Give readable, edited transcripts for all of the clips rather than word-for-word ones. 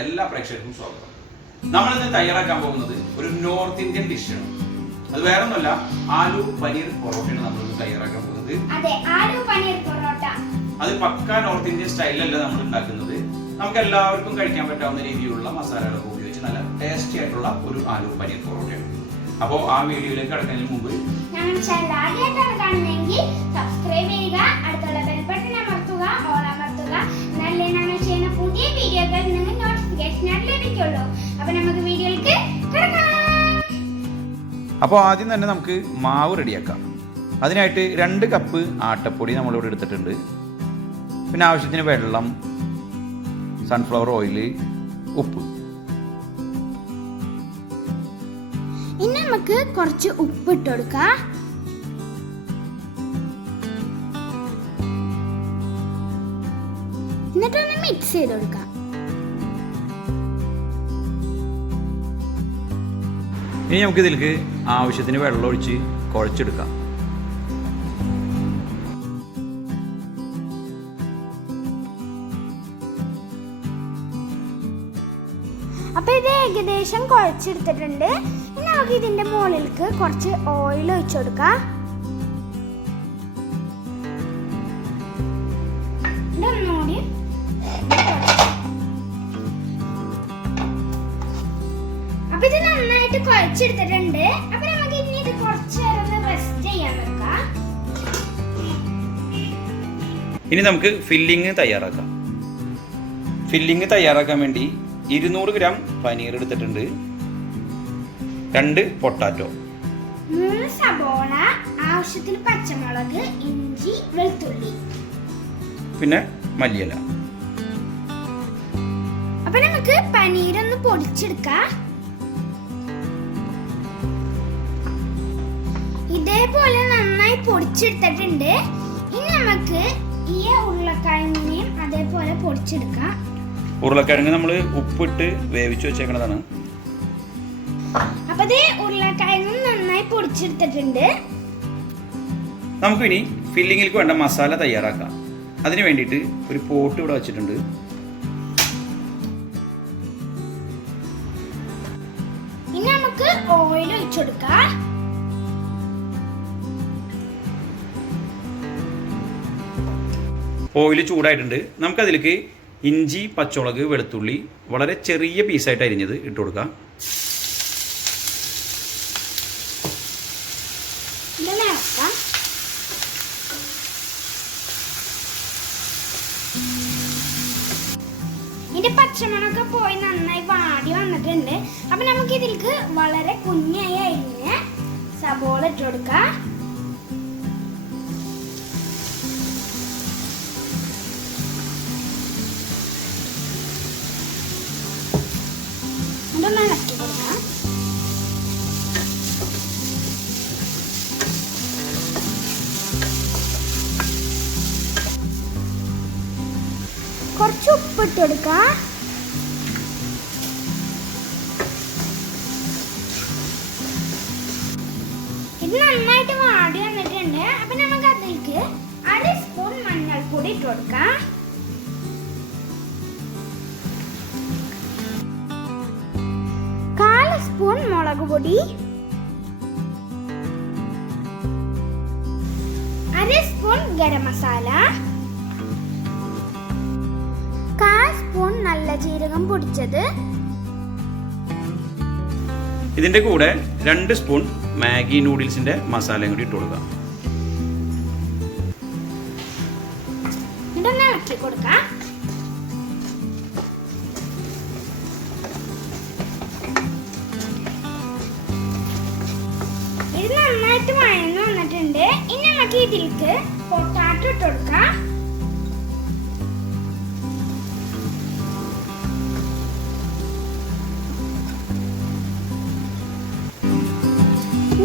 എല്ലാ പ്രേക്ഷകർക്കും സ്വാഗതം. നമ്മളിന്ന് തയ്യാറാക്കാൻ പോകുന്നത് ഒരു നോർത്ത് ഇന്ത്യൻ ഡിഷാണ്. അത് വേറെ ഒന്നുമല്ല, ആലു പനീർ പൊറോട്ടയാണ് നമ്മളിന്ന് തയ്യാറാക്കാൻ പോകുന്നത്. അതെ, ആലു പനീർ പൊറോട്ട. അത് പക്ക നോർത്ത് ഇന്ത്യൻ സ്റ്റൈലിലല്ല നമ്മൾ ഉണ്ടാക്കുന്നത്. നമുക്ക് എല്ലാവർക്കും കഴിക്കാൻ പറ്റാവുന്ന രീതിയിലുള്ള മസാലകളൊക്കെ ഉപയോഗിച്ച് നല്ല ടേസ്റ്റി ആയിട്ടുള്ള ഒരു ആലു പനീർ പൊറോട്ടയാണ്. അപ്പോൾ ആ വീഡിയോയിലേക്ക് കടക്കുന്നതിന് മുമ്പ് ഞങ്ങളുടെ ചാനൽ ആദ്യമായിട്ടാണ് കാണുന്നതെങ്കിൽ സബ്സ്ക്രൈബ് ചെയ്യുക, അടുത്തുള്ള ബെൽ ബട്ടൺ അമർത്തുക, ഓൾ അമർത്തുക. എന്നാലേ ഞങ്ങൾ ചെയ്യുന്ന പുതിയ വീഡിയോകൾ നിങ്ങൾക്ക് നോട്ടിഫിക്കേഷനായിട്ട് ലഭിക്കുള്ളൂ. അപ്പോൾ നമുക്ക് വീഡിയോയിലേക്ക് കിടക്കാം. അപ്പോൾ ആദ്യം തന്നെ നമുക്ക് മാവ് റെഡിയാക്കാം. അതിനായിട്ട് 2 കപ്പ് ആട്ടപ്പൊടി നമ്മളിവിടെ എടുത്തിട്ടുണ്ട്. പിന്നെ ആവശ്യത്തിന് വെള്ളം, സൺഫ്ലവർ ഓയിൽ, ഉപ്പ്. ഇനി നമുക്ക് കുറച്ച് ഉപ്പ് ഇട്ട് കൊടുക്കാം. എന്നിട്ടൊന്ന് മിക്സ് ചെയ്ത് കൊടുക്കാം. ഇനി നമുക്ക് ഇതിലേക്ക് ആവശ്യത്തിന് വെള്ളം ഒഴിച്ച് കുഴച്ചെടുക്കാം. അപ്പൊ ഇത് ഏകദേശം കുഴച്ചെടുത്തിട്ടുണ്ട്. ഇനി നമുക്ക് ഇതിന്റെ മുകളിലേക്ക് കുറച്ച് ഓയിൽ ഒഴിച്ചു കൊടുക്കാം. ഇതൊന്നുകൂടി അപ്പൊ ഇത് നന്നായിട്ട് കുഴച്ചെടുത്തിട്ടുണ്ട്. അപ്പൊ നമുക്ക് ഇനി ഇത് കുറച്ച് നേരം റെസ്റ്റ് ചെയ്യാൻ വെക്കാം. ഇനി നമുക്ക് ഫില്ലിങ് തയ്യാറാക്കാം. ഫില്ലിങ് തയ്യാറാക്കാൻ വേണ്ടി 200 ഗ്രാം പനീർ എടുത്തിട്ടുണ്ട്, 2 പൊട്ടാറ്റോ, 3 സബോള, ആവശ്യത്തിന് പച്ചമുളക്, ഇഞ്ചി, വെളുത്തുള്ളി, പിന്നെ മല്ലിയില. അപ്പൊ നമുക്ക് പനീരൊന്ന് പൊടിച്ചെടുക്കാം. ഇതേപോലെ നന്നായി പൊടിച്ചെടുത്തിട്ടുണ്ട്. ഇനി നമുക്ക് ഈ ഉരുളക്കിഴങ്ങിനെയും അതേപോലെ പൊടിച്ചെടുക്കാം. ഉരുളക്കിഴങ്ങ് നമ്മൾ ഉപ്പിട്ട് വേവിച്ച് വെച്ചേക്കണതാണ്. അപ്പൊ ഉരുളക്കിഴങ്ങും നന്നായി പൊടിച്ചെടുത്തിട്ടുണ്ട്. നമുക്കിനി ഫില്ലിങ്ങിലേക്ക് വേണ്ട മസാല തയ്യാറാക്കാം. അതിന് വേണ്ടിയിട്ട് ഒരു പോട്ട് ഇവിടെ വെച്ചിട്ടുണ്ട്. ഇനി നമുക്ക് ഓയിൽ ഒഴിച്ചു കൊടുക്കാം. ഓയിൽ ചൂടായിട്ടുണ്ട്. നമുക്കതിലേക്ക് ഇഞ്ചി, പച്ചമുളക്, വെളുത്തുള്ളി വളരെ ചെറിയ പീസായിട്ട് അരിഞ്ഞത് ഇട്ട് കൊടുക്കാം. ഇതിന്റെ പച്ചമണമൊക്കെ പോയി നന്നായി വാടി വന്നിട്ടുണ്ട്. അപ്പൊ നമുക്ക് ഇതിലേക്ക് വളരെ കുഞ്ഞായി അരിഞ്ഞ് സബോള ഇട്ട് കൊടുക്കാം. ഇതൊന്ന് ഇളക്കി കൊടുക്കാം. കുറച്ച് ഉപ്പിട്ട് കൊടുക്കാം. ഇത് നന്നായിട്ട് വാടി വന്നിട്ടുണ്ട്. അപ്പൊ നമുക്ക് അതിലേക്ക് 1 സ്പൂൺ മഞ്ഞൾപ്പൊടി ഇട്ട് കൊടുക്കാം. സ്പൂൺ മുളക് പൊടി, 1 സ്പൂൺ ഗരം മസാല, 1/4 സ്പൂൺ നല്ല ജീരകം പൊടിച്ചത്. ഇതിന്റെ കൂടെ 2 സ്പൂൺ മാഗി നൂഡിൽസിന്റെ മസാലയും കൂടി ഇട്ട് കൊടുക്കാം. ഇതൊന്ന് ഇളക്കി കൊടുക്കാം. ഇത് നന്നായിട്ട് വഴന്നു വന്നിട്ടുണ്ട്. ഇനി നമുക്ക് ഇതിലേക്ക് പൊട്ടാറ്റോ ഇട്ട് കൊടുക്കാം.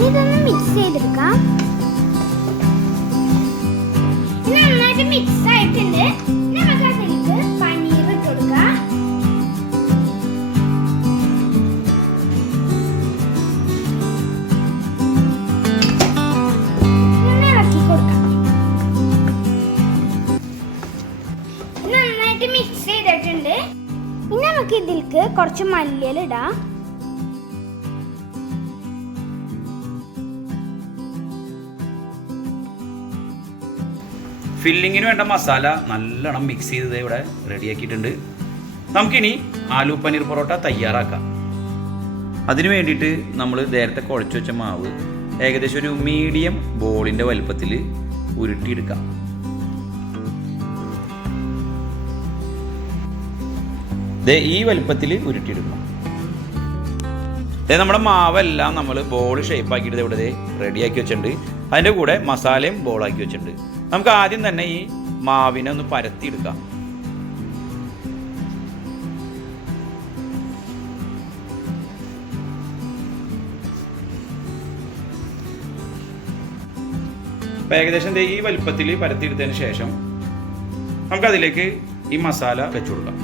ഇതൊന്ന് മിക്സ് ചെയ്തെടുക്കാം. ഇത് നന്നായിട്ട് മിക്സ് ആയിട്ടുണ്ട്. നമുക്ക് അതിലേക്ക് പനീർ ഇട്ട് കൊടുക്കാം. ഇളക്കി കൊടുക്കാം. നന്നായിട്ട് മിക്സ് ചെയ്തിട്ടുണ്ട്. ഇനി നമുക്ക് ഇതിലേക്ക് കുറച്ച് മല്ലിയില ഇടാം. ഫില്ലിങ്ങിന് വേണ്ട മസാല നല്ലോണം മിക്സ് ചെയ്ത് ഇവിടെ റെഡിയാക്കിയിട്ടുണ്ട്. നമുക്കിനി ആലു പനീർ പൊറോട്ട തയ്യാറാക്കാം. അതിന് വേണ്ടിയിട്ട് നമ്മൾ നേരത്തെ കുഴച്ച് വെച്ച മാവ് ഏകദേശം ഒരു മീഡിയം ബോളിൻ്റെ വലുപ്പത്തിൽ ഉരുട്ടിയെടുക്കാം. ഈ വലുപ്പത്തിൽ ഉരുട്ടിയെടുക്കണം. നമ്മുടെ മാവെല്ലാം നമ്മൾ ബോൾ ഷേപ്പാക്കിയിട്ട് ഇവിടെ റെഡിയാക്കി വെച്ചിട്ടുണ്ട്. അതിൻ്റെ കൂടെ മസാലയും ബോളാക്കി വെച്ചിട്ടുണ്ട്. നമുക്ക് ആദ്യം തന്നെ ഈ മാവിനെ ഒന്ന് പരത്തിയെടുക്കാം. അപ്പോൾ ഏകദേശം ഈ വലുപ്പത്തിൽ പരത്തിയെടുത്തതിന് ശേഷം നമുക്കതിലേക്ക് ഈ മസാല വെച്ചു കൊടുക്കാം.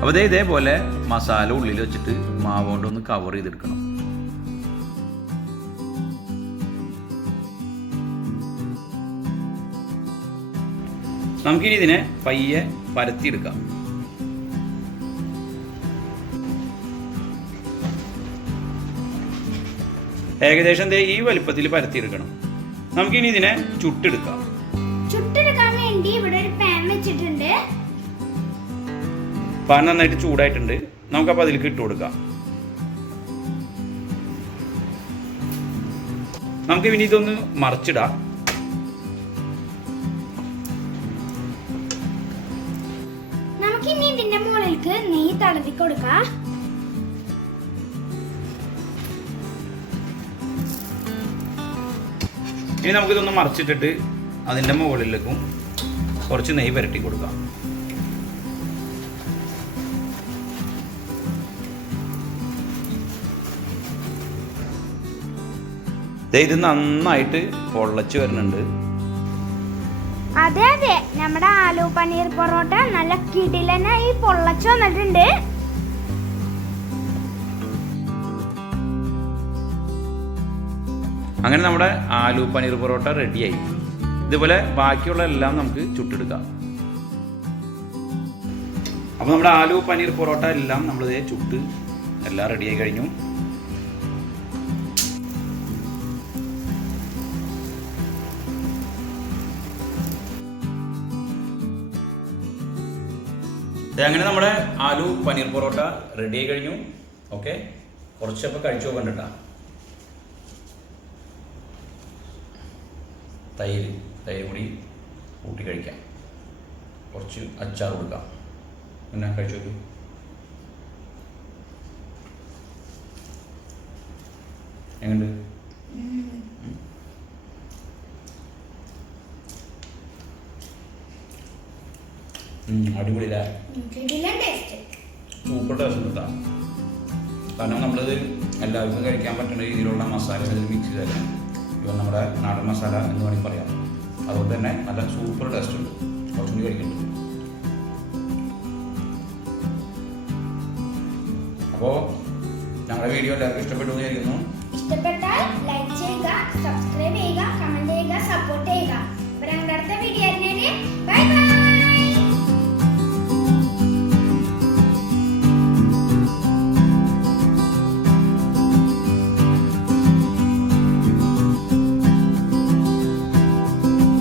അപ്പോൾ ഇതേപോലെ മസാല ഉള്ളിൽ വെച്ചിട്ട് മാവ് കൊണ്ടൊന്ന് കവർ ചെയ്തെടുക്കണം. നമുക്കിനി ഇതിനെ പയ്യെ പരത്തിയെടുക്കാം. ഏകദേശം ഈ വലുപ്പത്തിൽ പരത്തിയെടുക്കണം. നമുക്കിനി ഇതിനെ ചുട്ടെടുക്കാം. ചുട്ടെടുക്കാൻ വേണ്ടി ഇവിടെ ഒരു പാൻ വെച്ചിട്ടുണ്ട്. പാൻ നന്നായിട്ട് ചൂടായിട്ടുണ്ട്. നമുക്കപ്പോൾ അതിലേക്ക് ഇട്ട് കൊടുക്കാം. നമുക്ക് ഇനി ഇതൊന്ന് മറിച്ചിടാം. നമുക്ക് ഇനി ഇതിന്റെ മുകളിലേക്ക് നെയ്യ് തടവി കൊടുക്കാം. ഇനി നമുക്കിതൊന്ന് മറിച്ചിട്ടിട്ട് അതിൻ്റെ മുകളിലേക്കും കുറച്ച് നെയ്യ് പുരട്ടി കൊടുക്കാം. ഇത് നന്നായിട്ട് പൊള്ളച്ച് വരുന്നുണ്ട്. അതെ അതെ, നമ്മുടെ ആലു പനീർ പൊറോട്ട നല്ല കിടിലനായി പൊള്ളച്ച് വന്നിട്ടുണ്ട്. അങ്ങനെ നമ്മുടെ ആലു പനീർ പൊറോട്ട റെഡിയായി. ഇതുപോലെ ബാക്കിയുള്ള എല്ലാം നമുക്ക് ചുട്ടെടുക്കാം. അപ്പോൾ നമ്മുടെ ആലു പനീർ പൊറോട്ട എല്ലാം നമ്മളിതേ ചുട്ട് എല്ലാം റെഡിയായി കഴിഞ്ഞു. അങ്ങനെ നമ്മുടെ ആലു പനീർ പൊറോട്ട റെഡി ആയി കഴിഞ്ഞു. ഓക്കെ, കുറച്ചപ്പോൾ കഴിച്ചു നോക്കണ്ട. തൈര് കൂടി കൂട്ടി കഴിക്കാം. കുറച്ച് അച്ചാർ കൊടുക്കാം. പിന്നെ കഴിച്ചു നോക്കൂ. എങ്ങനെയുണ്ട്? അടിപൊളിയില്ല, സൂപ്പർ ടേസ്റ്റ് കിട്ടാ. കാരണം നമ്മളിത് എല്ലാവർക്കും കഴിക്കാൻ പറ്റുന്ന രീതിയിലുള്ള മസാല ഇതിൽ മിക്സ് ചെയ്തല്ലേ. ഇപ്പം നമ്മുടെ നാടൻ മസാല എന്ന് വേണമെങ്കിൽ പറയാം. അതുകൊണ്ട് തന്നെ നല്ല സൂപ്പർ ടേസ്റ്റ് ഉണ്ട്. കുറച്ചും കൂടി കഴിക്കുന്നുണ്ട്. അപ്പോൾ ഞങ്ങളുടെ വീഡിയോ എല്ലാവർക്കും ഇഷ്ടപ്പെട്ടു എന്ന് വിചാരിക്കുന്നു. ഇഷ്ടപ്പെട്ടാൽ